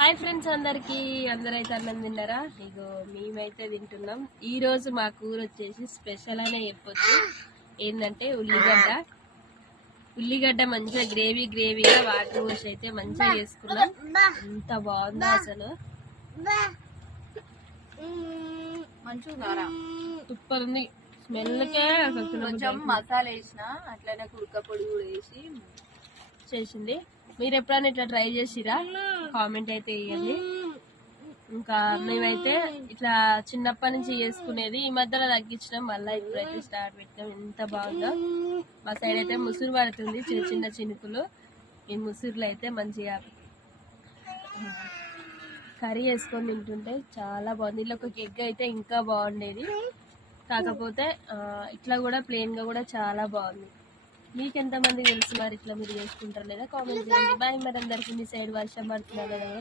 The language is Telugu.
హాయ్ ఫ్రెండ్స్, అందరైతే అన్నం తిన్నారా? ఇగో మేమైతే తింటున్నాం. ఈ రోజు మా కూర వచ్చేసి స్పెషల్ అనే చెప్పొచ్చు. ఏంటంటే ఉల్లిగడ్డ మంచిగా గ్రేవీగా వాటర్ పోసి అయితే మంచిగా చేసుకున్నాం. ఎంత బాగుందో అసలు, సూపర్ ఉంది. స్మెల్కే కొంచెం మసాలా వేసిన అట్లనే కుడక పొడి కూడా వేసి చేసింది. మీరు ఎప్పుడైనా ఇట్లా ట్రై చేసిరా? కామెంట్ అయితే వేయండి. ఇంకా మేమైతే ఇట్లా చిన్నప్పటి నుంచి చేసుకునేది, ఈ మధ్యలో తగ్గించినాం, మళ్ళీ ఇప్పుడైతే స్టార్ట్ పెట్టినాం. ఎంత బాగుందో. మా సైడ్ అయితే ముసురు పడుతుంది, చిన్న చిన్న చినుకులు. ఈ ముసురులో అయితే మంచిగా కర్రీ వేసుకొని తింటుంటే చాలా బాగుంది. ఇలా ఒక ఎగ్ అయితే ఇంకా బాగుండేది, కాకపోతే ఇట్లా కూడా ప్లెయిన్గా కూడా చాలా బాగుంది. మీకు ఎంతమంది తెలుసు మరి ఇట్లా మీరు చేసుకుంటారు లేదా కామెంట్ చేయండి. బాయ్. మరి అందరికి మీ సైడ్ వర్షం పడుతున్నారు కదా.